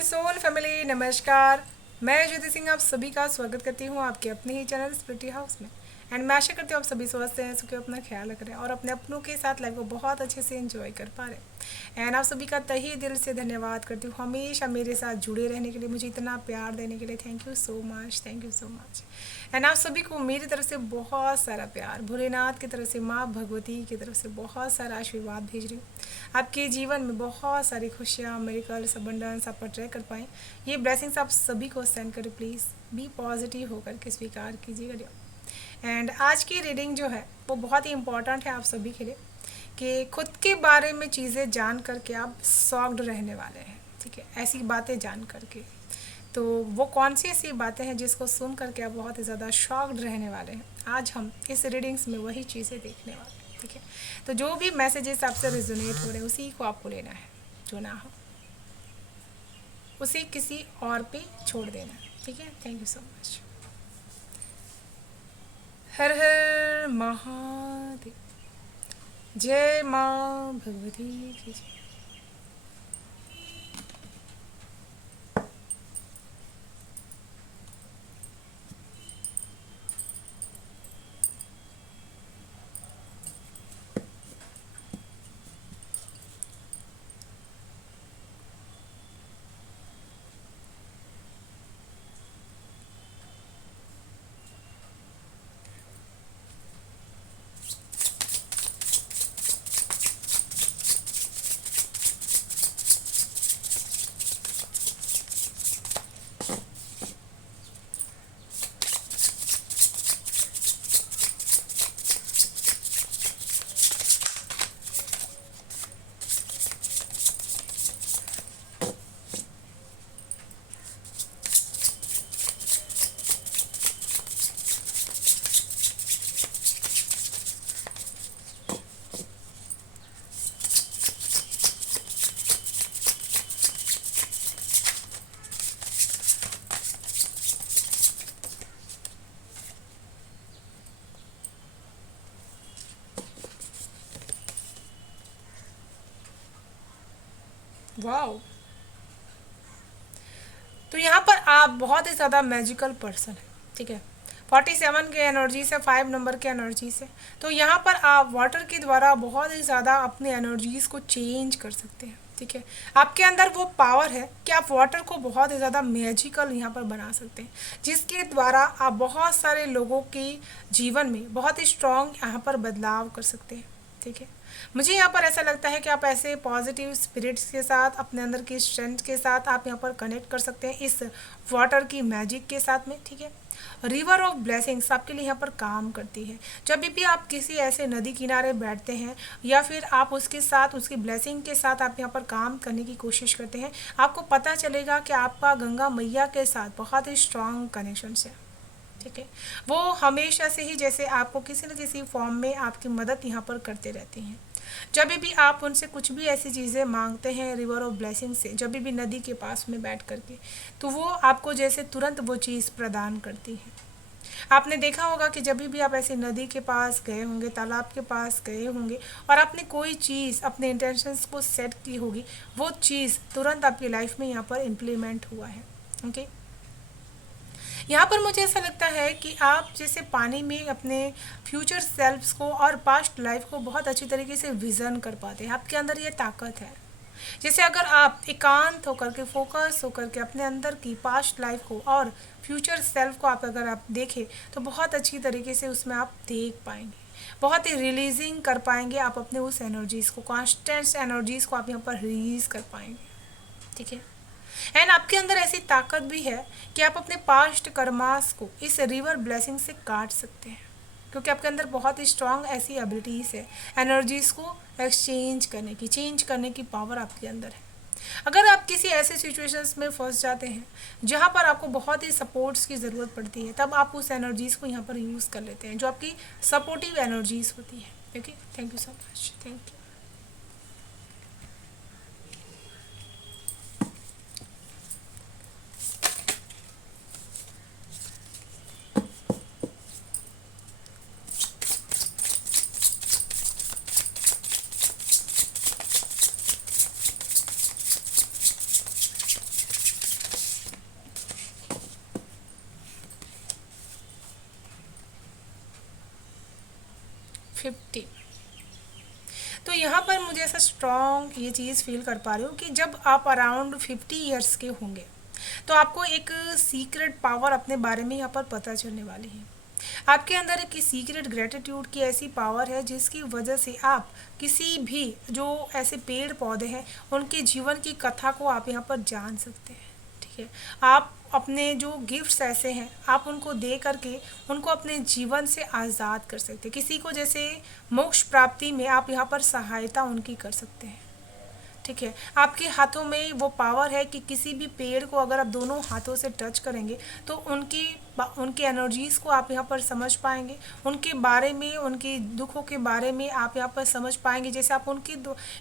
Beautiful soul family, नमस्कार। मैं ज्योति सिंह आप सभी का स्वागत करती हूँ आपके अपने ही चैनल स्पिरिटी हाउस में। एंड मैं आशा करती हूँ आप सभी स्वस्थ हैं, सुखी अपना ख्याल रख रहे हैं और अपने अपनों के साथ लाइफ को बहुत अच्छे से एंजॉय कर पा रहे हैं। एंड आप सभी का तहे दिल से धन्यवाद करती हूँ हमेशा मेरे साथ जुड़े रहने के लिए, मुझे इतना प्यार देने के लिए। Thank you so much, thank you so much. And आप सभी को मेरी तरफ से बहुत सारा प्यार, भोलेनाथ की तरफ से, माँ भगवती की तरफ से बहुत सारा आशीर्वाद भेज रही हूँ। आपके जीवन में बहुत सारी खुशियाँ, मेरिकल्स, अबंडेंस आप अट्रैक्ट कर पाएँ, ये ब्लेसिंग्स आप सभी को सेंड करें। प्लीज़ बी पॉजिटिव होकर के स्वीकार कीजिएगा। एंड आज की रीडिंग जो है वो बहुत ही इम्पॉर्टेंट है आप सभी के लिए, कि खुद के बारे में चीज़ें जान करके आप शॉक्ड रहने वाले हैं। ठीक है, ऐसी बातें जान करके, तो वो कौन सी ऐसी बातें हैं जिसको सुन करके आप बहुत ही ज़्यादा शॉक्ड रहने वाले हैं। आज हम इस रीडिंग्स में वही चीज़ें देखने वाले हैं। ठीक है, तो जो भी मैसेजेस आपसे रिजोनेट हो रहे हैं उसी को आपको लेना है, जो ना हो उसे किसी और पे छोड़ देना है। ठीक है, थैंक यू सो मच। हर हर महादेव। जय माँ भगवती की जय। वाओ, तो यहाँ पर आप बहुत ही ज़्यादा मैजिकल पर्सन है। ठीक है, 47 के एनर्जी से, 5 नंबर के एनर्जी से, तो यहाँ पर आप वाटर के द्वारा बहुत ही ज़्यादा अपने एनर्जीज़ को चेंज कर सकते हैं। ठीक है, आपके अंदर वो पावर है कि आप वाटर को बहुत ही ज़्यादा मैजिकल यहाँ पर बना सकते हैं, जिसके द्वारा आप बहुत सारे लोगों के जीवन में बहुत ही स्ट्रॉन्ग यहाँ पर बदलाव कर सकते हैं। ठीक है, मुझे यहाँ पर ऐसा लगता है कि आप ऐसे पॉजिटिव स्पिरिट्स के साथ, अपने अंदर की स्ट्रेंथ के साथ आप यहाँ पर कनेक्ट कर सकते हैं इस वाटर की मैजिक के साथ में। ठीक है, रिवर ऑफ ब्लेसिंग्स आपके लिए यहाँ पर काम करती है। जब भी आप किसी ऐसे नदी किनारे बैठते हैं या फिर आप उसके साथ, उसकी ब्लेसिंग के साथ आप यहाँ पर काम करने की कोशिश करते हैं, आपको पता चलेगा कि आपका गंगा मैया के साथ बहुत ही स्ट्रांग कनेक्शन है। ठीक है, वो हमेशा से ही जैसे आपको किसी न किसी फॉर्म में आपकी मदद यहाँ पर करते रहती हैं। जब भी आप उनसे कुछ भी ऐसी चीज़ें मांगते हैं रिवर ऑफ ब्लेसिंग से, जब भी नदी के पास में बैठ करके, तो वो आपको जैसे तुरंत वो चीज़ प्रदान करती है। आपने देखा होगा कि जब भी आप ऐसी नदी के पास गए होंगे, तालाब के पास गए होंगे और आपने कोई चीज़ अपने इंटेंशंस को सेट की होगी, वो चीज़ तुरंत आपकी लाइफ में यहाँ पर इम्प्लीमेंट हुआ है। ओके, यहाँ पर मुझे ऐसा लगता है कि आप जैसे पानी में अपने फ्यूचर सेल्फ्स को और पास्ट लाइफ को बहुत अच्छी तरीके से विज़न कर पाते हैं। आपके अंदर ये ताकत है। जैसे अगर आप एकांत होकर के, फोकस होकर के अपने अंदर की पास्ट लाइफ को और फ्यूचर सेल्फ को आप अगर आप देखें, तो बहुत अच्छी तरीके से उसमें आप देख पाएंगे, बहुत ही रिलीजिंग कर पाएंगे आप अपने उस एनर्जीज़ को, कॉन्स्टेंट एनर्जीज़ को आप यहाँ पर रिलीज़ कर पाएंगे। ठीक है, एंड आपके अंदर ऐसी ताकत भी है कि आप अपने पास्ट कर्मास को इस रिवर ब्लेसिंग से काट सकते हैं, क्योंकि आपके अंदर बहुत ही स्ट्रांग ऐसी एबिलिटीज़ है एनर्जीज़ को एक्सचेंज करने की, चेंज करने की पावर आपके अंदर है। अगर आप किसी ऐसे सिचुएशंस में फंस जाते हैं जहाँ पर आपको बहुत ही सपोर्ट्स की ज़रूरत पड़ती है, तब आप उस एनर्जीज़ को यहाँ पर यूज़ कर लेते हैं, जो आपकी सपोर्टिव एनर्जीज़ होती है। Okay, thank you so much, thank you. 50। तो यहाँ पर मुझे ऐसा स्ट्रॉन्ग ये चीज़ फील कर पा रही हूँ कि जब आप अराउंड 50 ईयर्स के होंगे तो आपको एक सीक्रेट पावर अपने बारे में यहाँ पर पता चलने वाली है। आपके अंदर एक सीक्रेट ग्रेटिट्यूड की ऐसी पावर है जिसकी वजह से आप किसी भी जो ऐसे पेड़ पौधे हैं उनके जीवन की कथा को आप यहाँ पर जान सकते हैं। ठीक है, आप अपने जो गिफ्ट्स ऐसे हैं आप उनको दे करके उनको अपने जीवन से आज़ाद कर सकते हैं। किसी को जैसे मोक्ष प्राप्ति में आप यहाँ पर सहायता उनकी कर सकते हैं। ठीक है, आपके हाथों में वो पावर है कि किसी भी पेड़ को अगर आप दोनों हाथों से टच करेंगे तो उनकी एनर्जीज़ को आप यहाँ पर समझ पाएंगे, उनके बारे में, उनके दुखों के बारे में आप यहाँ पर समझ पाएंगे। जैसे आप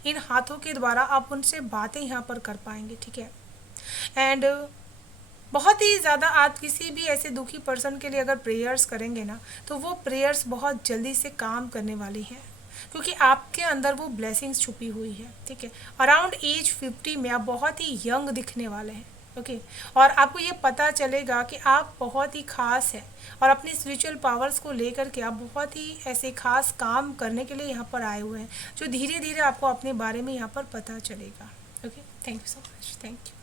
इन हाथों के द्वारा आप उनसे बातें यहाँ पर कर पाएंगे। ठीक है, एंड बहुत ही ज़्यादा आप किसी भी ऐसे दुखी पर्सन के लिए अगर प्रेयर्स करेंगे ना तो वो प्रेयर्स बहुत जल्दी से काम करने वाली हैं, क्योंकि आपके अंदर वो ब्लेसिंग्स छुपी हुई है। ठीक है, अराउंड एज 50 में आप बहुत ही यंग दिखने वाले हैं। ओके, और आपको ये पता चलेगा कि आप बहुत ही खास है और अपनी स्पिरिचुअल पावर्स को लेकर के आप बहुत ही ऐसे खास काम करने के लिए यहाँ पर आए हुए हैं, जो धीरे धीरे आपको अपने बारे में यहाँ पर पता चलेगा। Okay, thank you so much. Thank you.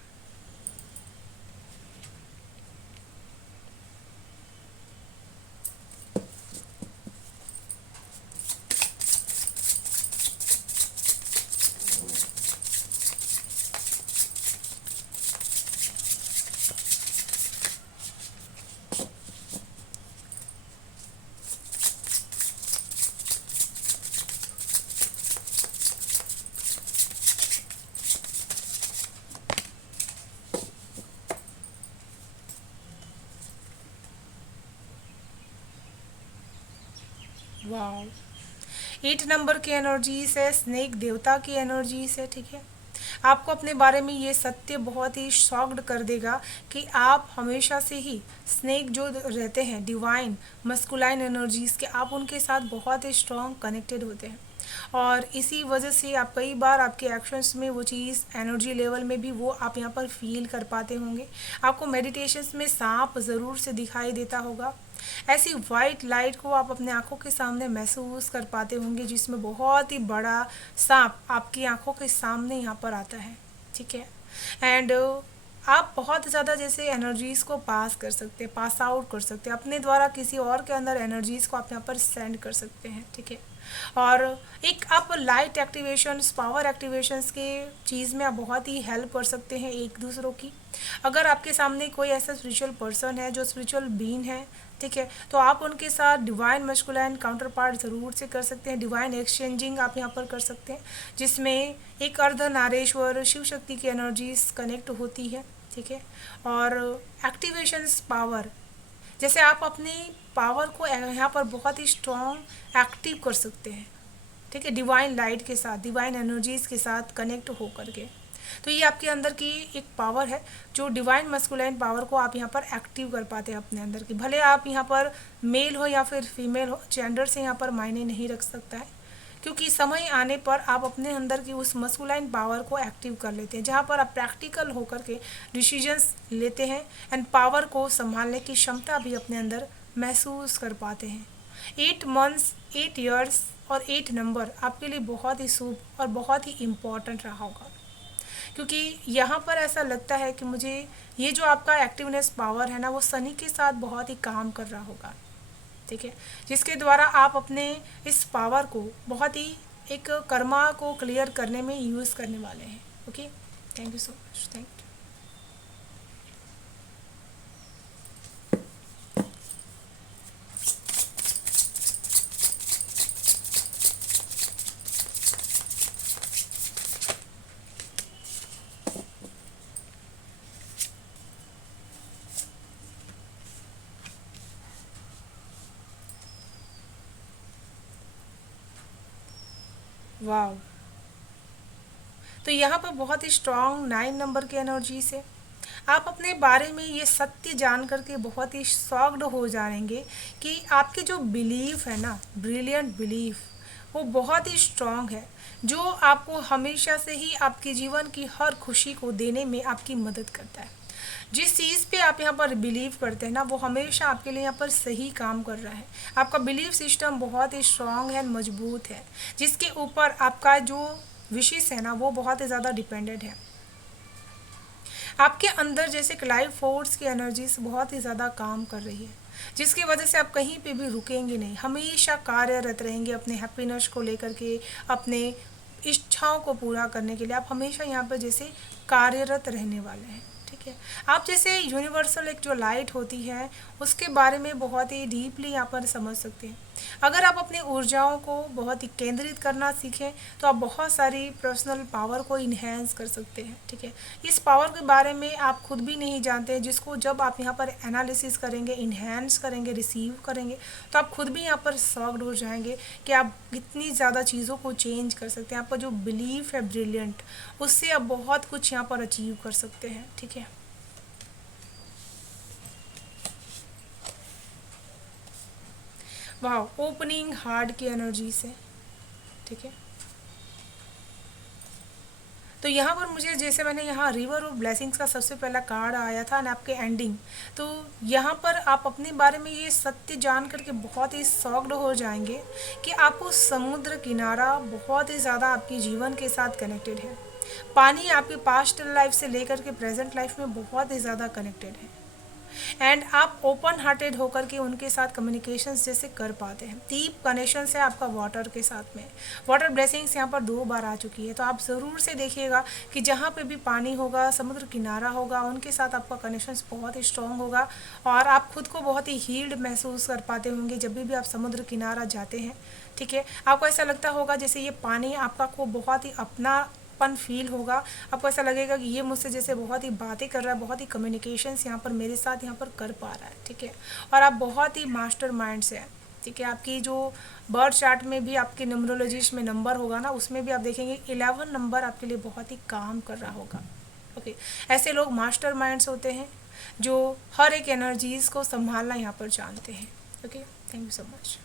वाह, 8 नंबर की एनर्जी से स्नेक देवता की एनर्जी से। ठीक है, आपको अपने बारे में ये सत्य बहुत ही शॉक्ड कर देगा कि आप हमेशा से ही स्नेक जो रहते हैं डिवाइन मस्कुलाइन एनर्जीज़ के, आप उनके साथ बहुत ही स्ट्रॉन्ग कनेक्टेड होते हैं और इसी वजह से आप कई बार आपके एक्शंस में वो चीज़ एनर्जी लेवल में भी वो आप यहाँ पर फील कर पाते होंगे। आपको मेडिटेशंस में सांप ज़रूर से दिखाई देता होगा। ऐसी वाइट लाइट को आप अपने आंखों के सामने महसूस कर पाते होंगे जिसमें बहुत ही बड़ा सांप आपकी आंखों के सामने यहाँ पर आता है। ठीक है, एंड आप बहुत ज़्यादा जैसे एनर्जीज़ को पास कर सकते हैं, पास आउट कर सकते हैं, अपने द्वारा किसी और के अंदर एनर्जीज़ को आप यहाँ पर सेंड कर सकते हैं। ठीक है, और एक आप लाइट एक्टिवेशंस पावर एक्टिवेशंस के चीज़ में आप बहुत ही हेल्प कर सकते हैं एक दूसरों की। अगर आपके सामने कोई ऐसा स्पिरिचुअल पर्सन है जो स्पिरिचुअल बीइंग है, ठीक है, तो आप उनके साथ डिवाइन मस्कुलाइन काउंटर पार्ट ज़रूर से कर सकते हैं। डिवाइन एक्सचेंजिंग आप यहाँ पर कर सकते हैं जिसमें एक अर्धनारेश्वर शिव शक्ति की एनर्जीज कनेक्ट होती है। ठीक है, और एक्टिवेशंस पावर, जैसे आप अपनी पावर को यहाँ पर बहुत ही स्ट्रॉन्ग एक्टिव कर सकते हैं। ठीक है, डिवाइन लाइट के साथ, डिवाइन एनर्जीज़ के साथ कनेक्ट हो करके। तो ये आपके अंदर की एक पावर है जो डिवाइन मस्कुलाइन पावर को आप यहाँ पर एक्टिव कर पाते हैं अपने अंदर की। भले आप यहाँ पर मेल हो या फिर फीमेल हो, जेंडर से यहाँ पर मायने नहीं रख सकता है, क्योंकि समय आने पर आप अपने अंदर की उस मस्कुलाइन पावर को एक्टिव कर लेते हैं जहाँ पर आप प्रैक्टिकल होकर के डिसीजंस लेते हैं एंड पावर को संभालने की क्षमता भी अपने अंदर महसूस कर पाते हैं। 8 मंथ्स, 8 ईयर्स और 8 नंबर आपके लिए बहुत ही शुभ और बहुत ही इम्पॉर्टेंट रहा होगा, क्योंकि यहाँ पर ऐसा लगता है कि मुझे ये जो आपका एक्टिवनेस पावर है ना वो शनि के साथ बहुत ही काम कर रहा होगा। ठीक है, जिसके द्वारा आप अपने इस पावर को बहुत ही एक कर्मा को क्लियर करने में यूज़ करने वाले हैं। Okay, thank you so much. Thank you. वाह, तो यहाँ पर बहुत ही स्ट्रॉन्ग 9 नंबर की एनर्जी से आप अपने बारे में ये सत्य जान करके बहुत ही शॉक्ड हो जाएंगे कि आपके जो बिलीफ है ना, ब्रिलियंट बिलीफ, वो बहुत ही स्ट्रॉन्ग है, जो आपको हमेशा से ही आपके जीवन की हर खुशी को देने में आपकी मदद करता है। जिस चीज़ पे आप यहाँ पर बिलीव करते हैं ना, वो हमेशा आपके लिए यहाँ पर सही काम कर रहा है। आपका बिलीव सिस्टम बहुत ही स्ट्रांग है, मजबूत है, जिसके ऊपर आपका जो विशेष है ना वो बहुत ही ज़्यादा डिपेंडेंट है। आपके अंदर जैसे कि लाइफ फोर्स की एनर्जीज बहुत ही ज़्यादा काम कर रही है, जिसकी वजह से आप कहीं पे भी रुकेंगे नहीं, हमेशा कार्यरत रहेंगे अपने हैप्पीनेस को लेकर के, अपने इच्छाओं को पूरा करने के लिए आप हमेशा यहाँ पर जैसे कार्यरत रहने वाले हैं। ठीक है, आप जैसे यूनिवर्सल एक जो लाइट होती है उसके बारे में बहुत ही डीपली यहाँ पर समझ सकते हैं। अगर आप अपनी ऊर्जाओं को बहुत ही केंद्रित करना सीखें तो आप बहुत सारी पर्सनल पावर को इन्हेंस कर सकते हैं। ठीक है, इस पावर के बारे में आप खुद भी नहीं जानते हैं, जिसको जब आप यहाँ पर एनालिसिस करेंगे, इन्हेंस करेंगे, रिसीव करेंगे, तो आप खुद भी यहाँ पर शॉक्ड हो जाएंगे कि आप इतनी ज़्यादा चीज़ों को चेंज कर सकते हैं। आपका जो बिलीफ है ब्रिलियंट, उससे आप बहुत कुछ यहाँ पर अचीव कर सकते हैं। ठीक है, वाह, ओपनिंग हार्ट की एनर्जी से। ठीक है, तो यहाँ पर मुझे जैसे मैंने यहाँ रिवर ऑफ ब्लेसिंग्स का सबसे पहला कार्ड आया था ना, आपके एंडिंग, तो यहाँ पर आप अपने बारे में ये सत्य जान करके बहुत ही शॉक्ड हो जाएंगे कि आपको समुद्र किनारा बहुत ही ज़्यादा आपके जीवन के साथ कनेक्टेड है। पानी आपके पास्ट लाइफ से लेकर के प्रेजेंट लाइफ में बहुत ही ज़्यादा कनेक्टेड है, एंड आप ओपन हार्टेड होकर के उनके साथ कम्युनिकेशंस जैसे कर पाते हैं। डीप कनेक्शन है आपका वाटर के साथ में। वाटर ब्लेसिंग्स यहाँ पर 2 बार आ चुकी है, तो आप ज़रूर से देखिएगा कि जहाँ पे भी पानी होगा, समुद्र किनारा होगा, उनके साथ आपका कनेक्शंस बहुत ही स्ट्रॉन्ग होगा और आप खुद को बहुत ही हील्ड महसूस कर पाते होंगे जब भी आप समुद्र किनारा जाते हैं। ठीक है, आपको ऐसा लगता होगा जैसे ये पानी आपका को बहुत ही अपना पन फील होगा, आपको ऐसा लगेगा कि ये मुझसे जैसे बहुत ही बातें कर रहा है, बहुत ही कम्युनिकेशंस यहाँ पर मेरे साथ यहाँ पर कर पा रहा है। ठीक है, और आप बहुत ही मास्टर माइंड से हैं। ठीक है, आपकी जो बर्थ चार्ट में भी आपके न्यूमरोलॉजिस्ट में नंबर होगा ना, उसमें भी आप देखेंगे 11 नंबर आपके लिए बहुत ही काम कर रहा होगा। ओके, ऐसे लोग मास्टर माइंड्स होते हैं जो हर एक एनर्जीज़ को संभालना यहाँ पर जानते हैं। Okay, thank you so much.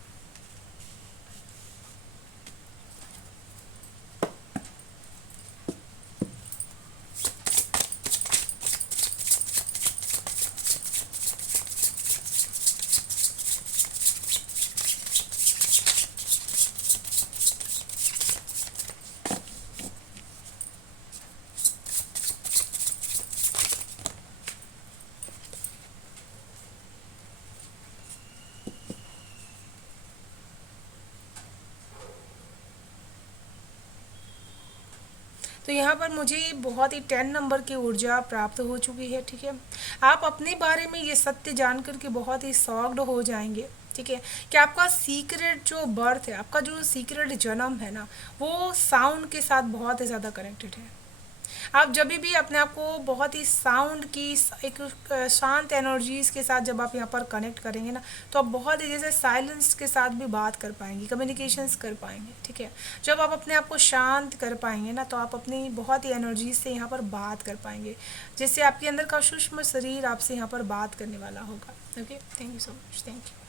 तो यहाँ पर मुझे बहुत ही 10 नंबर की ऊर्जा प्राप्त हो चुकी है। ठीक है, आप अपने बारे में ये सत्य जान कर के बहुत ही शॉक्ड हो जाएंगे। ठीक है, कि आपका सीक्रेट जो बर्थ है, आपका जो सीक्रेट जन्म है ना, वो साउंड के साथ बहुत ही ज़्यादा कनेक्टेड है। आप जब भी अपने आप को बहुत ही साउंड की एक शांत एनर्जीज़ के साथ जब आप यहाँ पर कनेक्ट करेंगे ना, तो आप बहुत ही जैसे साइलेंस के साथ भी बात कर पाएंगे, कम्युनिकेशंस कर पाएंगे। ठीक है, जब आप अपने आप को शांत कर पाएंगे ना, तो आप अपनी बहुत ही एनर्जीज से यहाँ पर बात कर पाएंगे, जिससे आपके अंदर का सूक्ष्म शरीर आपसे यहाँ पर बात करने वाला होगा। Okay, thank you so much. Thank you.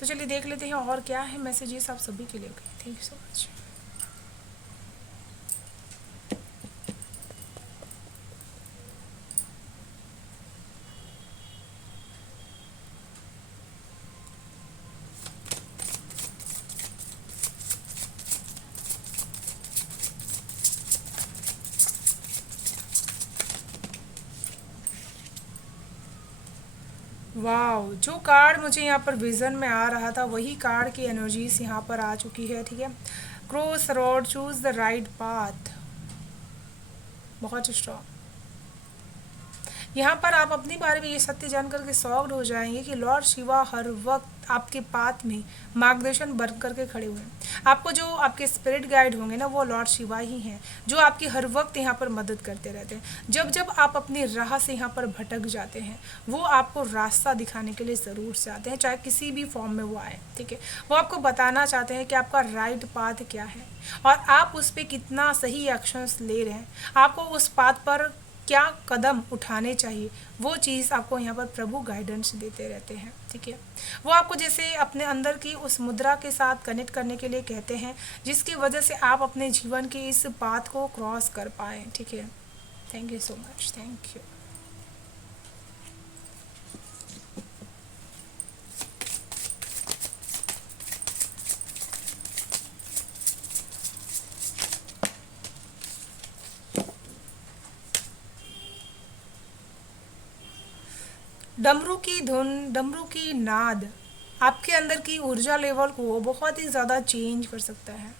तो चलिए देख लेते हैं और क्या है मैसेजेस आप सभी के लिए। Okay, thank you so much. वाह, जो कार्ड मुझे यहाँ पर विजन में आ रहा था वही कार्ड की एनर्जीज यहाँ पर आ चुकी है। ठीक है, cross road, choose the right path, बहुत स्ट्रॉन्ग। यहाँ पर आप अपने बारे में ये सत्य जानकर के शॉक्ड हो जाएंगे कि लॉर्ड शिवा हर वक्त आपके पाथ में मार्गदर्शन बन करके खड़े हुए हैं। आपको जो आपके स्पिरिट गाइड होंगे ना, वो लॉर्ड शिवा ही हैं, जो आपकी हर वक्त यहाँ पर मदद करते रहते हैं। जब जब आप अपनी राह से यहाँ पर भटक जाते हैं, वो आपको रास्ता दिखाने के लिए ज़रूर से आते हैं, चाहे किसी भी फॉर्म में वो आए। ठीक है, वो आपको बताना चाहते हैं कि आपका राइट पाथ क्या है और आप उस पर कितना सही एक्शंस ले रहे हैं। आपको उस पाथ पर क्या कदम उठाने चाहिए, वो चीज़ आपको यहाँ पर प्रभु गाइडेंस देते रहते हैं। ठीक है, वो आपको जैसे अपने अंदर की उस मुद्रा के साथ कनेक्ट करने के लिए कहते हैं, जिसकी वजह से आप अपने जीवन के इस पाथ को क्रॉस कर पाएँ। ठीक है, thank you so much, thank you. डमरू की धुन, डमरू की नाद आपके अंदर की ऊर्जा लेवल को बहुत ही ज़्यादा चेंज कर सकता है।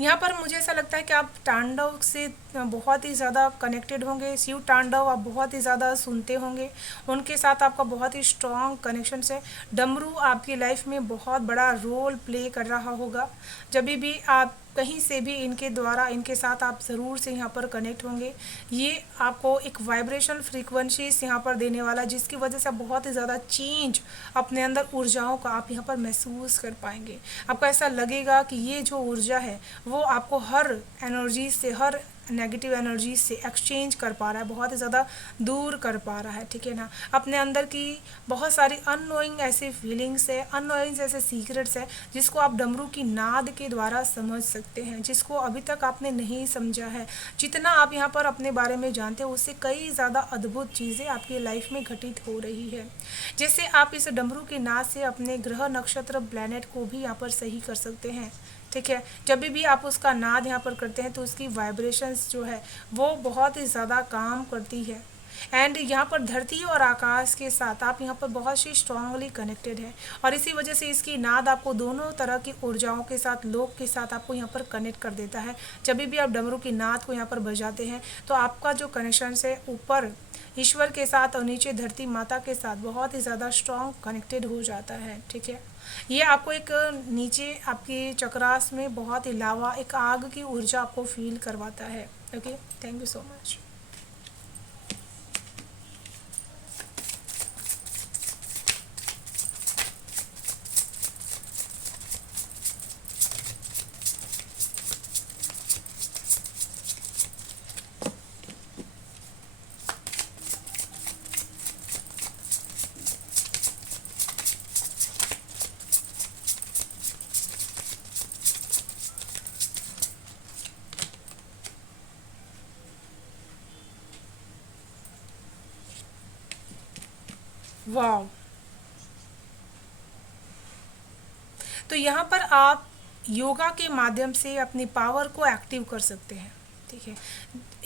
यहाँ पर मुझे ऐसा लगता है कि आप तांडव से बहुत ही ज़्यादा कनेक्टेड होंगे। शिव तांडव आप बहुत ही ज़्यादा सुनते होंगे, उनके साथ आपका बहुत ही स्ट्रॉन्ग कनेक्शन है। डमरू आपकी लाइफ में बहुत बड़ा रोल प्ले कर रहा होगा। जब भी आप कहीं से भी इनके द्वारा, इनके साथ आप ज़रूर से यहाँ पर कनेक्ट होंगे। ये आपको एक वाइब्रेशनल फ्रीक्वेंसीज यहाँ पर देने वाला, जिसकी वजह से आप बहुत ही ज़्यादा चेंज अपने अंदर ऊर्जाओं का आप यहाँ पर महसूस कर पाएंगे। आपको ऐसा लगेगा कि ये जो ऊर्जा है वो आपको हर एनर्जी से, हर नेगेटिव एनर्जी से एक्सचेंज कर पा रहा है, बहुत ही ज़्यादा दूर कर पा रहा है। ठीक है ना, अपने अंदर की बहुत सारी अननोइंग ऐसी फीलिंग्स है, अननोइंग ऐसे सीक्रेट्स है, जिसको आप डमरू की नाद के द्वारा समझ सकते हैं, जिसको अभी तक आपने नहीं समझा है। जितना आप यहाँ पर अपने बारे में जानते हो, उससे कई ज़्यादा अद्भुत चीज़ें आपकी लाइफ में घटित हो रही है। जैसे आप इस डमरू की नाद से अपने ग्रह, नक्षत्र, प्लैनेट को भी यहाँ पर सही कर सकते हैं। ठीक है, जब भी आप उसका नाद यहाँ पर करते हैं तो उसकी वाइब्रेशंस जो है वो बहुत ही ज़्यादा काम करती है। एंड यहाँ पर धरती और आकाश के साथ आप यहाँ पर बहुत ही स्ट्रांगली कनेक्टेड है, और इसी वजह से इसकी नाद आपको दोनों तरह की ऊर्जाओं के साथ, लोक के साथ आपको यहाँ पर कनेक्ट कर देता है। जब भी आप डमरू की नाद को यहाँ पर बजाते हैं तो आपका जो कनेक्शन है ऊपर ईश्वर के साथ और नीचे धरती माता के साथ बहुत ही ज़्यादा स्ट्रॉन्ग कनेक्टेड हो जाता है। ठीक है, ये आपको एक नीचे आपके चक्रास में बहुत ही लावा, एक आग की ऊर्जा आपको फील करवाता है। Okay, thank you so much. वाह, तो यहाँ पर आप योगा के माध्यम से अपनी पावर को एक्टिव कर सकते हैं। ठीक है,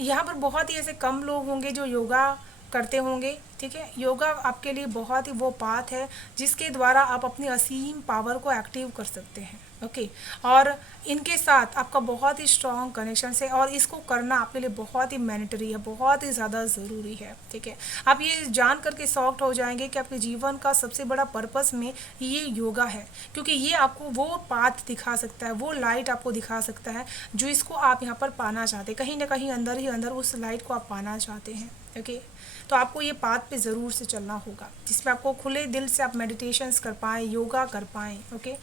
यहाँ पर बहुत ही ऐसे कम लोग होंगे जो योगा करते होंगे। ठीक है, योगा आपके लिए बहुत ही वो पाथ है जिसके द्वारा आप अपनी असीम पावर को एक्टिव कर सकते हैं। ओके, और इनके साथ आपका बहुत ही स्ट्रॉन्ग कनेक्शन है, और इसको करना आपके लिए बहुत ही मैंडेटरी है, बहुत ही ज़्यादा ज़रूरी है। ठीक है, आप ये जान करके शॉक्ड हो जाएंगे कि आपके जीवन का सबसे बड़ा पर्पस में ये योगा है, क्योंकि ये आपको वो पाथ दिखा सकता है, वो लाइट आपको दिखा सकता है जो इसको आप यहाँ पर पाना चाहते हैं। कहीं ना कहीं अंदर ही अंदर उस लाइट को आप पाना चाहते हैं। ओके, तो आपको ये पाथ पे ज़रूर से चलना होगा, जिसमें आपको खुले दिल से आप मेडिटेशंस कर पाएँ, योगा कर पाएँ। ओके,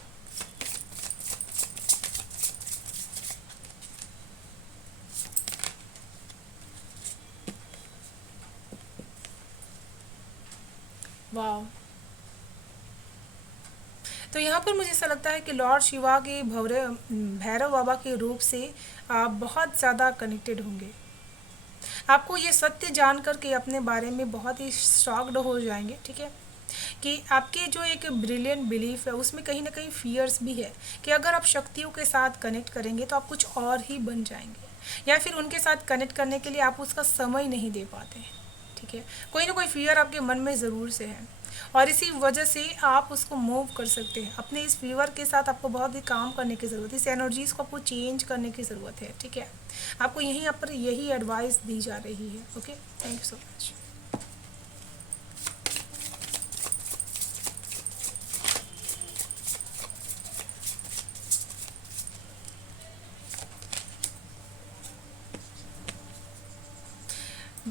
वाह, तो यहाँ पर मुझे ऐसा लगता है कि लॉर्ड शिवा के भैरव बाबा के रूप से आप बहुत ज़्यादा कनेक्टेड होंगे। आपको ये सत्य जान कर के अपने बारे में बहुत ही शॉक्ड हो जाएंगे। ठीक है, कि आपके जो एक ब्रिलियंट बिलीफ है उसमें कहीं ना कहीं फियर्स भी है कि अगर आप शक्तियों के साथ कनेक्ट करेंगे तो आप कुछ और ही बन जाएंगे, या फिर उनके साथ कनेक्ट करने के लिए आप उसका समय नहीं दे पाते हैं। ठीक है, कोई ना कोई फियर आपके मन में ज़रूर से है, और इसी वजह से आप उसको मूव कर सकते हैं। अपने इस फीवर के साथ आपको बहुत ही काम करने की ज़रूरत है, इस एनर्जीज़ को आपको चेंज करने की ज़रूरत है। ठीक है, आपको यहीं पर यही एडवाइस दी जा रही है। Okay, thank you so much.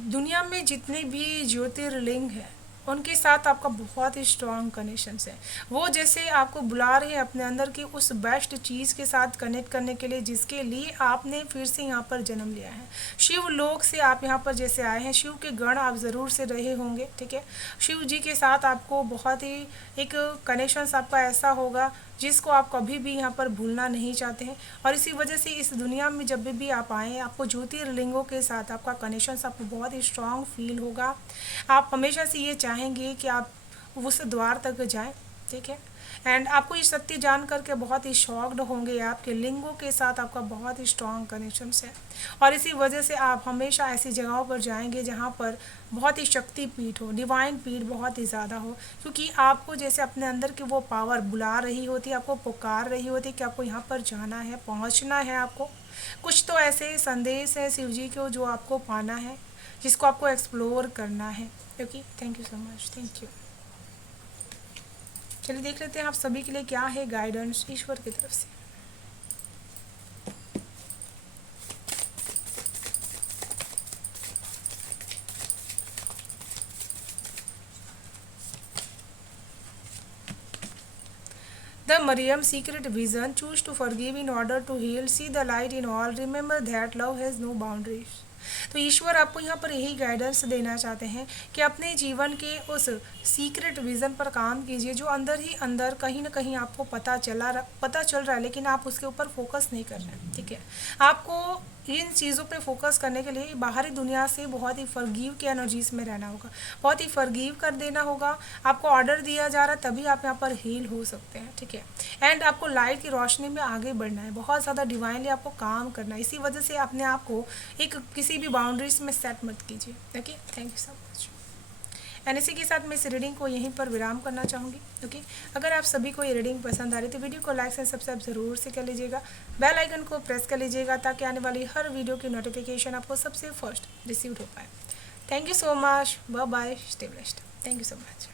दुनिया में जितने भी ज्योतिर्लिंग हैं उनके साथ आपका बहुत ही स्ट्रॉन्ग कनेक्शन है। वो जैसे आपको बुला रहे हैं अपने अंदर की उस बेस्ट चीज़ के साथ कनेक्ट करने के लिए जिसके लिए आपने फिर से यहाँ पर जन्म लिया है। शिव लोक से आप यहाँ पर जैसे आए हैं, शिव के गण आप ज़रूर से रहे होंगे, ठीक है। शिव जी के साथ आपको बहुत ही एक कनेक्शन आपका ऐसा होगा जिसको आप कभी भी यहाँ पर भूलना नहीं चाहते हैं। और इसी वजह से इस दुनिया में जब भी आप आएँ, आपको ज्योतिर्लिंगों के साथ आपका कनेक्शन आपको बहुत ही स्ट्रांग फील होगा। आप हमेशा से ये चाहेंगे कि आप उस द्वार तक जाएं, ठीक है। एंड आपको ये सत्य जान करके बहुत ही शॉक्ड होंगे, आपके लिंगों के साथ आपका बहुत ही स्ट्रांग कनेक्शन है। और इसी वजह से आप हमेशा ऐसी जगहों पर जाएंगे जहाँ पर बहुत ही शक्ति पीठ हो, डिवाइन पीठ बहुत ही ज़्यादा हो, क्योंकि आपको जैसे अपने अंदर की वो पावर बुला रही होती है, आपको पुकार रही होती है कि आपको यहाँ पर जाना है, पहुँचना है। आपको कुछ तो ऐसे संदेश है शिव जी को जो आपको पाना है, जिसको आपको एक्सप्लोर करना है। Okay, thank you so much, thank you. चलिए देख लेते हैं आप सभी के लिए क्या है गाइडेंस ईश्वर की तरफ से। The Mariam secret vision: choose to forgive in order to heal, see the light in all, remember that love has no boundaries। तो ईश्वर आपको यहाँ पर यही गाइडेंस देना चाहते हैं कि अपने जीवन के उस सीक्रेट विज़न पर काम कीजिए जो अंदर ही अंदर कहीं ना कहीं आपको पता चल रहा है, लेकिन आप उसके ऊपर फोकस नहीं कर रहे हैं, ठीक है। आपको इन चीज़ों पे फोकस करने के लिए बाहरी दुनिया से बहुत ही फॉरगिव की एनर्जीज में रहना होगा, बहुत ही फॉरगिव कर देना होगा। आपको ऑर्डर दिया जा रहा है तभी आप यहाँ पर हील हो सकते हैं, ठीक है। एंड आपको लाइट की रोशनी में आगे बढ़ना है, बहुत ज़्यादा डिवाइनली आपको काम करना है। इसी वजह से अपने आप को एक किसी भी बाउंड्रीज में सेट मत कीजिए। Okay, thank you so much. And इसी के साथ मैं इस रीडिंग को यहीं पर विराम करना चाहूँगी। ओके, अगर आप सभी को ये रीडिंग पसंद आ रही तो वीडियो को लाइक एंड सब्सक्राइब ज़रूर से कर लीजिएगा, बेल आइकन को प्रेस कर लीजिएगा ताकि आने वाली हर वीडियो की नोटिफिकेशन आपको सबसे फर्स्ट रिसीव हो पाए। Thank you so much, bye bye, stay blessed, thank you so much.